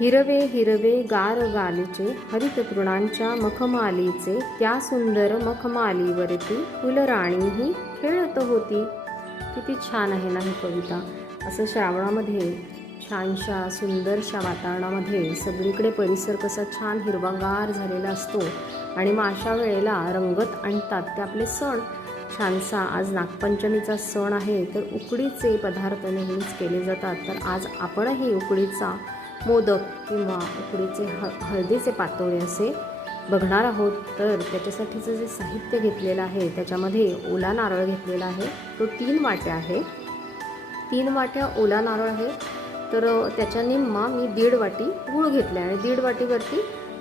हिरवे हिरवे गार गालीचे हरित तृणांच्या मखमालीचे, त्या सुंदर मखमालीवरती फुलराणी ही खेळत होती. किती छान आहे ना ही कविता. असं श्रावणामध्ये छानशा सुंदरशा वातावरणामध्ये सगळीकडे परिसर कसा छान हिरवागार झालेला असतो आणि मग अशा वेळेला रंगत आणतात ते आपले सण. छानसा आज नागपंचमीचा सण आहे, तर उकडीचे पदार्थ नेहमीच केले जातात. तर आज आपणही उकडीचा मोदक किंवा उकडीचे हळदीचे पातोळे असे बघणार आहोत. तर त्याच्यासाठीचं जे साहित्य घेतलेलं आहे त्याच्यामध्ये ओला नारळ घेतलेला आहे, तो 3 वाट्या आहे. 3 वाट्या ओला नारळ आहे, तर त्याच्या निम्मा मी 1.5 वाटी गूळ घेतला आहे आणि 1.5 वाटीवरती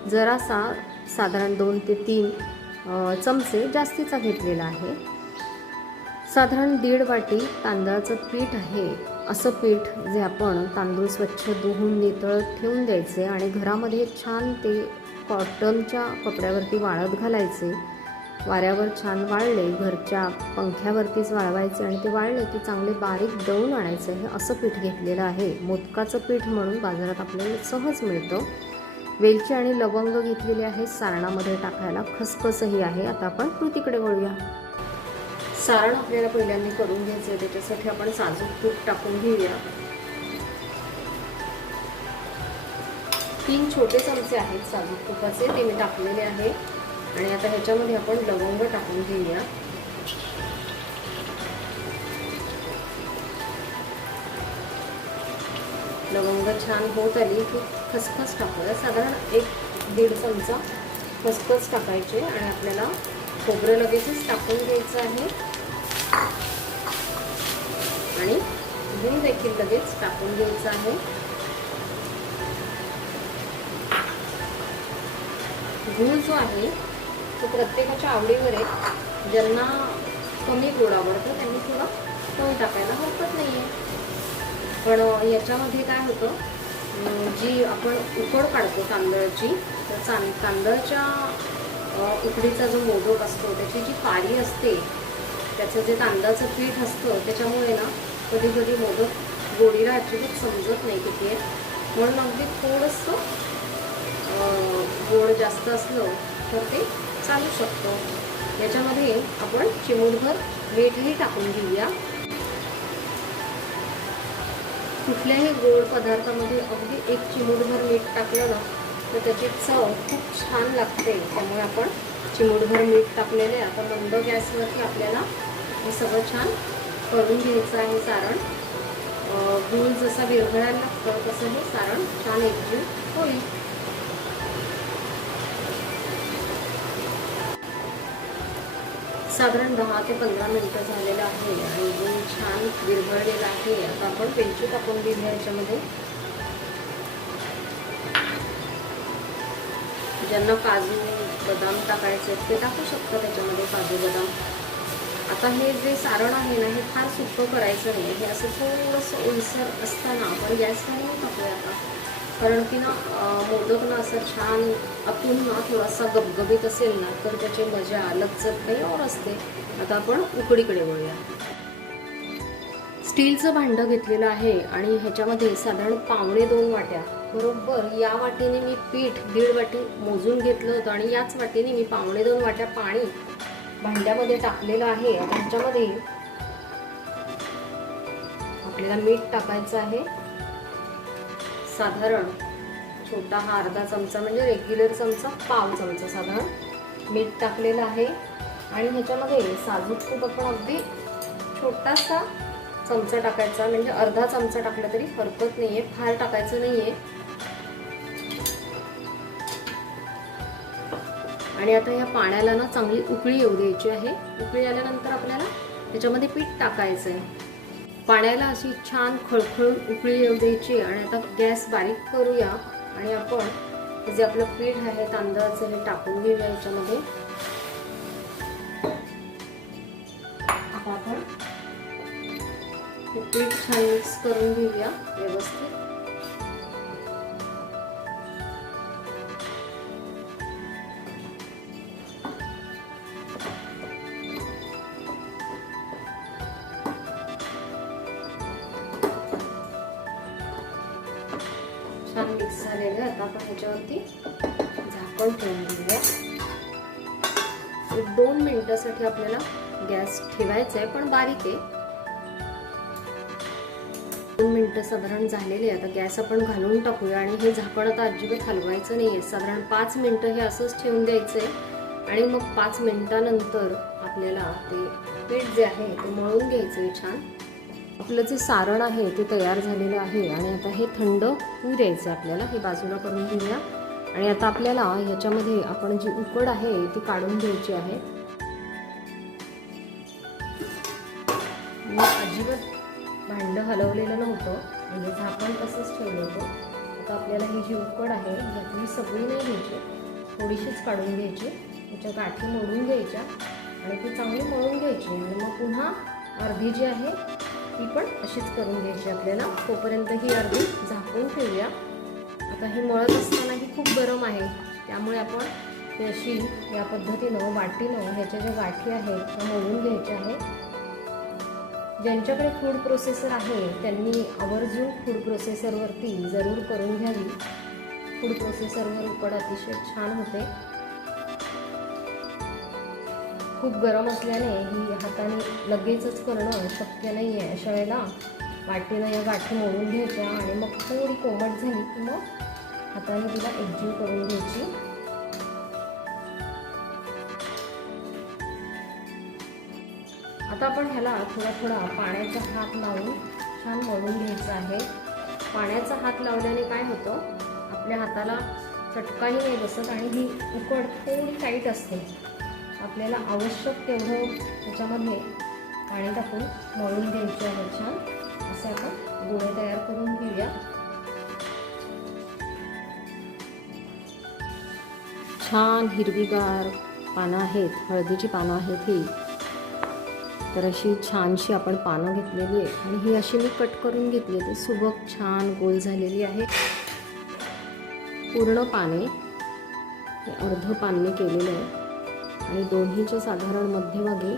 जरासा साधारण 2 ते 3 चमचे जास्तीचा घेतलेला आहे. साधारण 1.5 वाटी तांदळाचं पीठ आहे. असं पीठ जे आपण तांदूळ स्वच्छ धुवून नितळत ठेवून द्यायचे आणि घरामध्ये छान ते कॉटनच्या कपड्यावरती वाळत घालायचे. वाऱ्यावर छान वाळले, घरच्या पंख्यावरतीच वाळवायचे आणि ते वाळले की चांगले बारीक दळून आणायचं. हे असं पीठ घेतलेलं आहे. मोदकाचं पीठ म्हणून बाजारात आपल्याला सहज मिळतं. वेलची आणि लवंग घेतलेली आहे सारणामध्ये टाकायला, खसखसही आहे. आता आपण कृतीकडे वळूया. सारण आपल्याला पहिल्यांदा करून घ्यायचं आहे. त्याच्यासाठी आपण साजूक तूप टाकून घेऊया. 3 छोटे चमचे आहेत साजूक तुपाचे, ते मी टाकलेले आहे. आणि आता ह्याच्यामध्ये आपण लवंग टाकून घेऊया. लवंग छान होत आली की खसखस टाकूया. साधारण 1-1.5 चमचा खसखस टाकायचे आणि आपल्याला खोबरं लगेचच टाकून घ्यायचं आहे आणि गूळ देखील लगेच टाकून घ्यायचं आहे. गूळ जो आहे तो प्रत्येकाच्या आवडीवर आहे. ज्यांना कमी गोड आवडतं त्यांनी थोडं कमी टाकायला हरकत नाही आहे. पण याच्यामध्ये काय होतं, जी आपण उकड काढतो तांदळाची, तर तांदळाच्या उकडीचा जो मोदक असतो त्याची जी पारी असते, त्याचं जे तांदळाचं पीठ असतं त्याच्यामुळे ना कधी कधी मोदक गोडीला ॲक्च्युली समजत नाही किती आहे. म्हणून अगदी थोडंसं गोड जास्त असलं तर ते चालू शकतं. याच्यामध्ये आपण चिमूटभर मीठही टाकून घेऊया. कुठल्याही गोड पदार्थामध्ये अगदी 1 चिमूटभर मीठ टाकलं ना तर त्याची चव खूप छान लागते. त्यामुळे आपण चिमूटभर मीठ टाकलेले. आता मंद गॅसवरती आपल्याला हे सगळं छान करून घ्यायचं आहे सारण. गूळ जसा विरघळायला लागतं तसं हे सारण छान एकजीव होईल. साधारण 10 ते 15 मिनिटं झालेलं आहे आणि गूळ छान विरघळलेला आहे. आता आपण वेलची टाकून घेऊया याच्यामध्ये. ज्यांना काजू बदाम टाकायचे ते टाकू शकतात त्याच्यामध्ये, काजू बदाम. आता हे जे सारण आहे ना हे फार सुकं करायचं नाही. हे असं थोडंसं ओलसर असताना आपण गॅस वाढवून टाकूया आता. कारण की ना मोदक ना असं छान आतून ना थोडासा गबगबीत असेल ना तर त्याची मजा लज्जत काही और असते. आता आपण उकडीकडे वळूया. स्टीलचं भांडं घेतलेलं आहे आणि ह्याच्यामध्ये साधारण 1.25 वाट्या, बरोबर या वाटीने मी पीठ 1.5 वाटी मोजून घेतलं होतं आणि याच वाटीने मी 1.25 वाट्या पाणी भांड्यामध्ये टाकलेलं आहे. आता ह्याच्यामध्ये आपल्याला मीठ टाकायचं आहे. साधारण छोटा हा अर्धा चमचा, म्हणजे रेग्युलर चमचा 1/2 चमचा साधारण मीठ टाकलेलं आहे. आणि ह्याच्यामध्ये साजूक तूप आपण अगदी छोटासा चमचा टाकायचा, म्हणजे अर्धा चमचा टाकला तरी हरकत नाहीये, फार टाकायचं नाहीये. आणि आता या पाण्याला ना चांगली उकळी येऊ द्यायची आहे. उकळी आल्यानंतर आपल्याला त्याच्यामध्ये पीठ टाकायचं आहे. पाण्याला अशी छान खळखळून उकळी येऊ द्यायची आणि आता गॅस बारीक करूया आणि आपण जे आपलं पीठ आहे तांदळाचं हे टाकून घेऊया याच्यामध्ये. आता आपण हे पीठ छान मिक्स करून घेऊया व्यवस्थित. छान मिक्स मिक्स झालेले. आता आपण ह्याच्यावरती झाकण ठेवून देऊया. 1-2 मिनिटासाठी आपल्याला गॅस ठेवायचा आहे, पण बारीक आहे. 2 मिनिटं साधारण झालेले. आता गॅस आपण घालून टाकूया आणि हे झाकण आता अजिबात हलवायचं नाही आहे. साधारण 5 मिनिटं हे असंच ठेवून द्यायचं आहे आणि मग 5 मिनिटानंतर आपल्याला ते पीठ जे आहे ते मळून घ्यायचं आहे छान. आपलं जे सारण आहे ते तयार झालेलं आहे आणि आता हे थंड होऊ द्यायचं आहे आपल्याला. हे बाजूला करून घेऊया आणि आता आपल्याला ह्याच्यामध्ये आपण जी उकड आहे ती काढून घ्यायची आहे. अजिबात भांडं हलवलेलं नव्हतं, म्हणजे झाकण तसंच ठेवलं होतं. आता आपल्याला ही जी उकड आहे यातली सगळी नाही घ्यायची, थोडीशीच काढून घ्यायची. त्याच्या गाठी मोडून घ्यायच्या आणि ती चांगली मळून घ्यायची आणि मग पुन्हा अर्धी जी आहे ती पण अशीच करून घ्यायची आपल्याला. तोपर्यंत ही अर्धी झाकून ठेवूया. आता हे मळत असताना ही खूप गरम आहे, त्यामुळे आपण ही अशी या पद्धतीनं वाटीनं ह्याच्या ज्या गाठी आहेत त्या मोडून घ्यायच्या आहेत. ज्यांच्याकडे फूड प्रोसेसर आहे त्यांनी आवर्जून फूड प्रोसेसरवरती जरूर करून घ्यावी. फूड प्रोसेसरवर उकड अतिशय छान होते. खूप गरम असल्याने ही हाताने लगेचच करणं शक्य नाही आहे. अशा वेळेला वाटीनं या गाठी मोडून घ्यायच्या आणि मग थोडी कोमट झाली की मग हाताने तिला एकजीव करून घ्यायची. आता आपण ह्याला थोडा थोडा पाण्याचा हात लावून छान मळून घ्यायचं आहे. पाण्याचा हात लावल्याने काय होतं, आपल्या हाताला चटकाही नाही बसत आणि ही उकड थोडी टाईट असते. आपल्याला आवश्यक तेवढं त्याच्यामध्ये पाणी टाकून मळून घ्यायचे आहे छान. असे आपण गोळे तयार करून घेऊया. छान हिरवीगार पानं आहेत, हळदीची पानं आहेत ही. तर अशी छानशी आपण पानं घेतलेली आहे आणि ही अशी मी कट करून घेतली आहे. सुबक छान गोल झालेली आहे. पूर्ण पाने अर्ध पानने केलेलं आहे आणि दोन्हीच्या साधारण मध्यभागी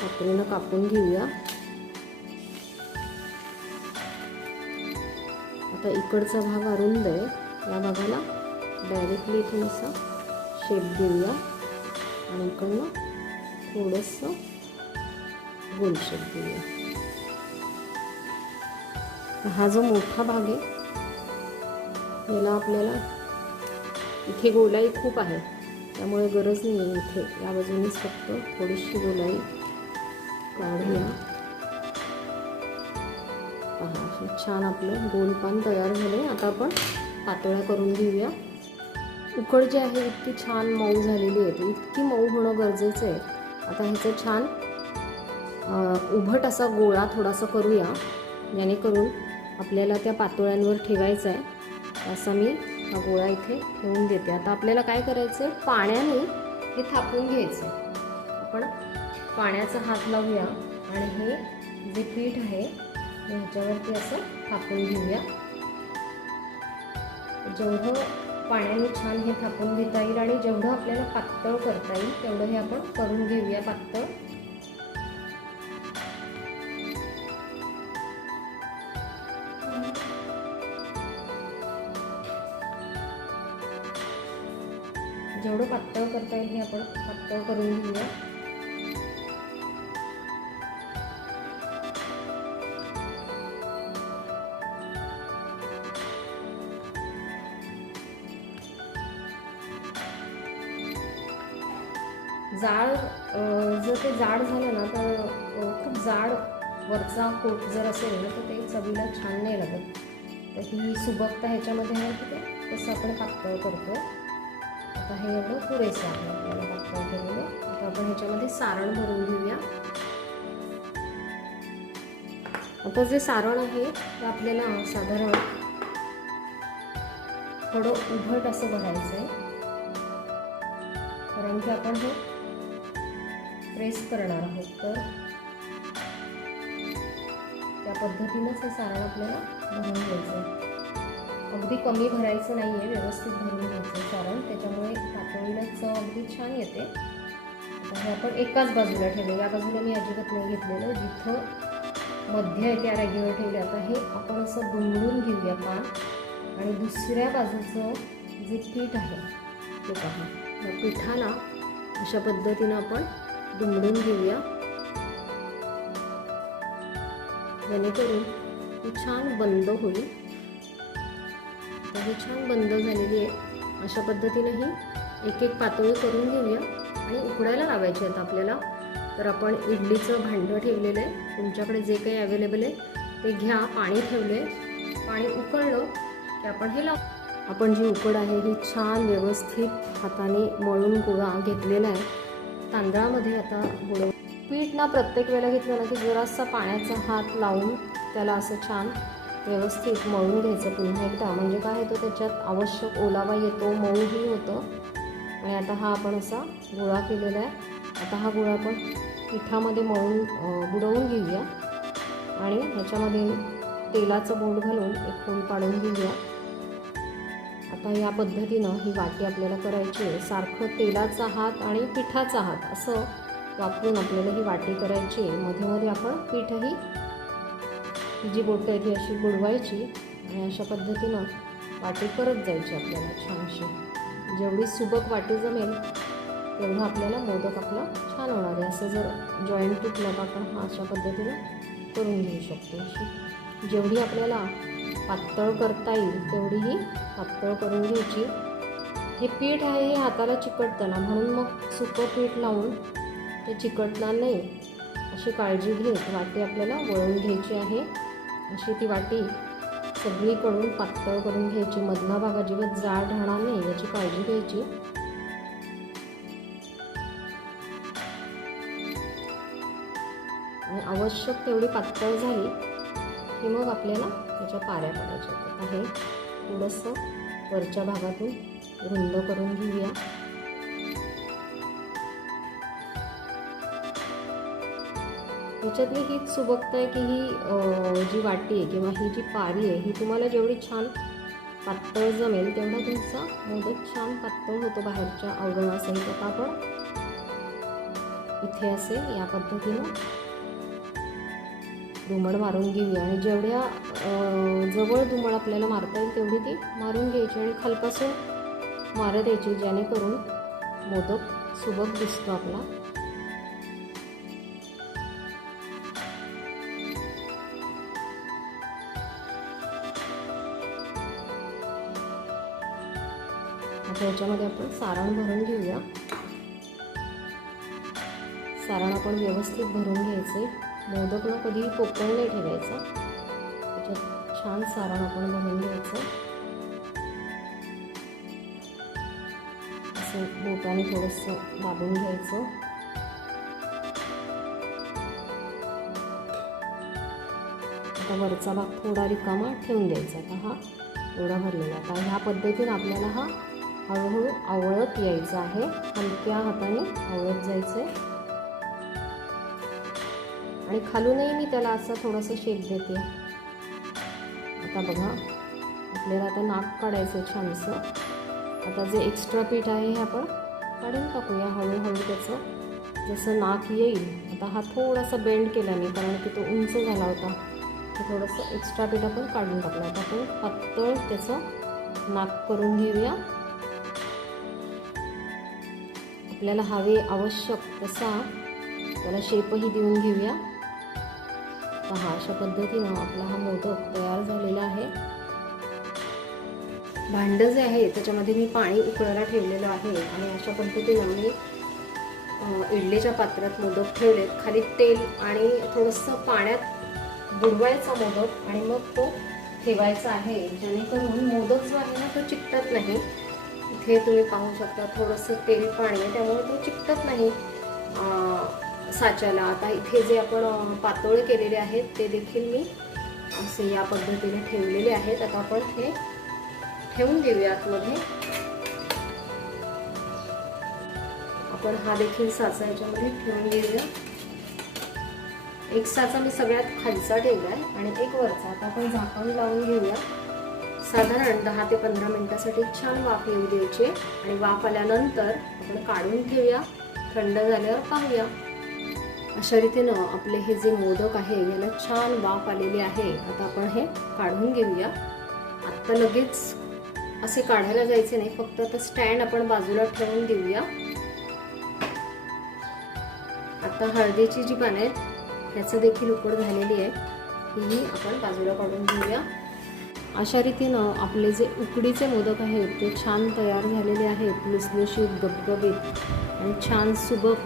कात्रीनं कापून घेऊया. आता इकडचा भाग अरुंद आहे, या भागाला डायरेक्टली इथून असा शेप देऊया आणि इकडनं थोडंसं गोल शेप देऊया. हा जो मोठा भाग आहे याला आपल्याला इथे गोलाई खूप आहे त्यामुळे गरज नाही आहे. इथे या बाजूनेच फक्त थोडीशी गोलाई काढूया. पहा छान आपलं गोल पान तयार झाले. आता आपण पातोळ्या करून घेऊया. उकड जी आहे इतकी छान मऊ झालेली आहे, ती इतकी मऊ होणं गरजेचं आहे. आता ह्याचं छान उभट असा गोळा थोडासा करूया, जेणेकरून आपल्याला त्या पातोळ्यांवर ठेवायचा आहे. असा मी हा गोळा इथे ठेवून देते. आता आपल्याला काय करायचं आहे, पाण्याने हे थापून घ्यायचं आहे. आपण पाण्याचा हात लावूया आणि हे जे पीठ आहे ह्याच्यावरती असं थापून घेऊया. जेवढं पाण्याने छान हे थापून घेता येईल आणि जेवढं आपल्याला पातळ करता येईल तेवढं हे आपण करून घेऊया पातळ. जेवढं पातळ करता येईल हे आपण पातळ करून घेऊया. जाड जर ते जाड झालं ना तर खूप जाड वरचा कोट जर असेल ना तर ते चवीला छान नाही लागत. तर ही सुबकता ह्याच्यामध्ये आहे की ते तसं आपण पातळ करतो. आता हे एवढं पुरेसं आहे आपल्याला पातळ केलेलं. आता आपण ह्याच्यामध्ये सारण भरून घेऊया. आता जे सारण आहे ते आपल्याला साधारण थोडं उभट असं भरायचं आहे, कारण की आपण हे प्रेस करणार आहोत. तर त्या पद्धतीनंच हे सारण आपल्याला भरून घ्यायचं आहे. अगदी कमी भरायचं नाही आहे, व्यवस्थित भरून घ्यायचं सारण. त्याच्यामुळे पातळीला चव अगदी छान येते. आता हे आपण एकाच बाजूला ठेवले, या बाजूला मी अजिबात नाही घेतलेलं. जिथं मध्य आहे त्या जागेवर ठेवले. आता हे आपण असं दुमडून घेऊया पान आणि दुसऱ्या बाजूचं जे पीठ आहे ते पहा. या पिठाला अशा पद्धतीनं आपण दुमडून घेऊया, जेणेकरून ही छान बंद होईल. तर ही छान बंद झालेली आहे. अशा पद्धतीनं ही एक एक पातळी करून घेऊया आणि उकडायला लावायची आहेत आपल्याला. तर आपण इडलीचं भांडं ठेवलेलं आहे, तुमच्याकडे जे काही अवेलेबल आहे ते घ्या. पाणी ठेवले, पाणी उकळलं की आपण हे आपण जी उकड आहे ही छान व्यवस्थित हाताने मळून गोळा घेतलेला आहे. तांदळामध्ये आता बुडवून पीठ ना प्रत्येक वेळेला घेतलं ना की जरासा पाण्याचा हात लावून त्याला असं छान व्यवस्थित मळून घ्यायचं पुन्हा एकदा. म्हणजे काय होतं, त्याच्यात आवश्यक ओलावा येतो, मऊही होतं. आणि आता हा आपण असा गोळा केलेला आहे. आता हा गोळा आपण पिठामध्ये मळून बुडवून घेऊया आणि ह्याच्यामध्ये तेलाचं बोट घालून एक होल पाडून घेऊया. आता या पद्धतीनं ही वाटी आपल्याला करायची आहे. सारखं तेलाचा हात आणि पिठाचा हात असं वापरून आपल्याला ही वाटी करायची आहे. मध्ये मध्ये आपण पीठही जी बोटं आहे ती अशी बुडवायची आणि अशा पद्धतीनं वाटी करत जायची आपल्याला छानशी. जेवढी सुबक वाटी जमेल तेवढं आपल्याला मोदक आपला छान होणार आहे. असं जर जॉईंट तुटलं तर आपण हा अशा पद्धतीनं करून घेऊ शकतो. अशी जेवढी आपल्याला पातळ करता येईल तेवढीही पातळ करून घ्यायची. हे पीठ आहे हे हाताला चिकटतं ना, म्हणून मग सुकं पीठ लावून ते चिकटणार नाही अशी काळजी घेत वाटी आपल्याला वळवून घ्यायची आहे. अशी ती वाटी सगळीकडून पातळ करून घ्यायची. मधला भाग अजिबात जाड राहणार नाही याची काळजी घ्यायची. आणि आवश्यक तेवढी पातळ झाली की मग आपल्याला त्याच्या पाऱ्या करायच्या. आता हे थोडंसं वरच्या भागातून रुंद करून घेऊया. ह्याच्यातली हीच सुबकता आहे की ही जी वाटी आहे किंवा ही जी पारी आहे ही तुम्हाला जेवढी छान पातळ जमेल तेवढा तुमचा मोदक छान पातळ होतो बाहेरच्या आवरणासहित. आता आपण इथे असे या पद्धतीनं दुमड मारून घेऊया आणि जेवढ्या जवळ दुमड आपल्याला मारता येईल तेवढी ती मारून घ्यायची आणि खालपासून मारत यायची, जेणेकरून मोदक सुबक दिसतो आपला. आता याच्यामध्ये आपण सारण भरून घेऊया. सारण आपण व्यवस्थित भरून घ्यायचे. मोदक ना कधी पोकळ नाही ठेवायचा. त्याच्यात छान सारण आपण भरून घ्यायचं. असं बोटाने थोडंसं दाबून घ्यायचं. आता वरचा भाग थोडा रिकामा ठेवून द्यायचा. आता हा एवढा भरलेला. आता ह्या पद्धतीने आपल्याला हा हळूहळू आवळत यायचं आहे. हलक्या हाताने आवळत जायचं आहे आणि खालूनही मी त्याला असं थोडंसं शेप देते. आता बघा आपल्याला आता नाक काढायचं आहे छानसं. आता जे एक्स्ट्रा पीठ आहे हे आपण काढून टाकूया हळूहळू. त्याचं जसं नाक येईल, आता हा थोडासा बेंड केला मी कारण की तो उंच झाला होता. तर थोडंसं एक्स्ट्रा पीठ आपण काढून टाकलं. आता आपण पातळ त्याचं नाक करून घेऊया. आपल्याला हवे आवश्यक तसा त्याला शेपही देऊन घेऊया. पहा अशा पद्धतीनं आपला हा मोदक तयार झालेला आहे. भांडं जे आहे त्याच्यामध्ये मी पाणी उकळायला ठेवलेलं आहे आणि अशा पद्धतीनं मी इडलीच्या पात्रात मोदक ठेवलेत. खाली तेल आणि थोडंसं पाण्यात बुडवायचा मोदक आणि मग तो ठेवायचा आहे, जेणेकरून मोदक जो आहे ना तो चिकटत नाही. इथे तुम्ही पाहू शकता थोडंसं तेल पाणी आहे, त्यामुळे तो चिकटत नाही साच्याला. आता इथे जे आपण पातळ केलेले आहेत ते देखील मी असे या पद्धतीने ठेवलेले आहेत. आता आपण हे ठेवून देऊया आतमध्ये. आपण हा देखील साचा याच्यामध्ये ठेवून घेऊया. एक साचा मी सगळ्यात खालचा ठेवला आहे आणि एक वरचा. आता आपण झाकण लावून घेऊया. साधारण 10 ते 15 मिनिटासाठी छान वाफ येऊ द्यायची आणि वाफ आल्यानंतर आपण काढून ठेवूया. थंड झाल्यावर पाहूया. अशा रीतीनं आपले हे जे मोदक आहे याला छान वाफ आलेली आहे. आता आपण हे काढून घेऊया. आत्ता लगेच असे काढायला जायचे नाही, फक्त आता स्टँड आपण बाजूला ठेवून देऊया. आता हळदीची जी पानं आहेत त्याचं देखील उकड झालेली आहे, ही आपण बाजूला काढून घेऊया. अशा रीतीनं आपले जे उकडीचे मोदक आहेत ते छान तयार झालेले आहेत. लुसलुशीत, गबगबीत आणि छान सुबक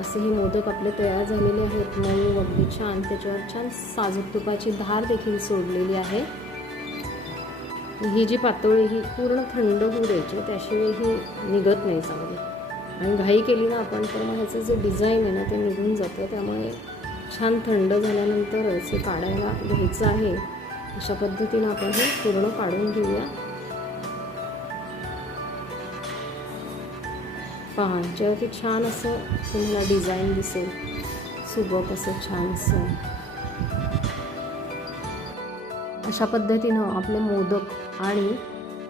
असे हे मोदक आपले तयार झालेले आहेत. मऊ अगदी छान, त्याच्यावर छान साजूक तुपाची धार देखील सोडलेली आहे. ही जी पातोळी ही पूर्ण थंड होऊ द्यायची, त्याशिवाय ही निघत नाही चांगली. आणि घाई केली ना आपण तर मग ह्याचं जे डिझाईन आहे ना ते निघून जातं. त्यामुळे छान थंड झाल्यानंतरच हे काढायला घ्यायचं आहे. अशा पद्धतीनं आपण हे पूर्ण काढून घेऊया. पहा, याच्यावरती छान असं तुम्हाला डिझाईन दिसेल, सुबक असं छानसं. अशा पद्धतीनं आपले मोदक आणि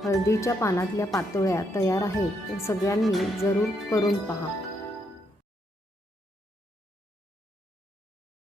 हळदीच्या पानातल्या पातोळ्या तयार आहेत. ते सगळ्यांनी जरूर करून पहा.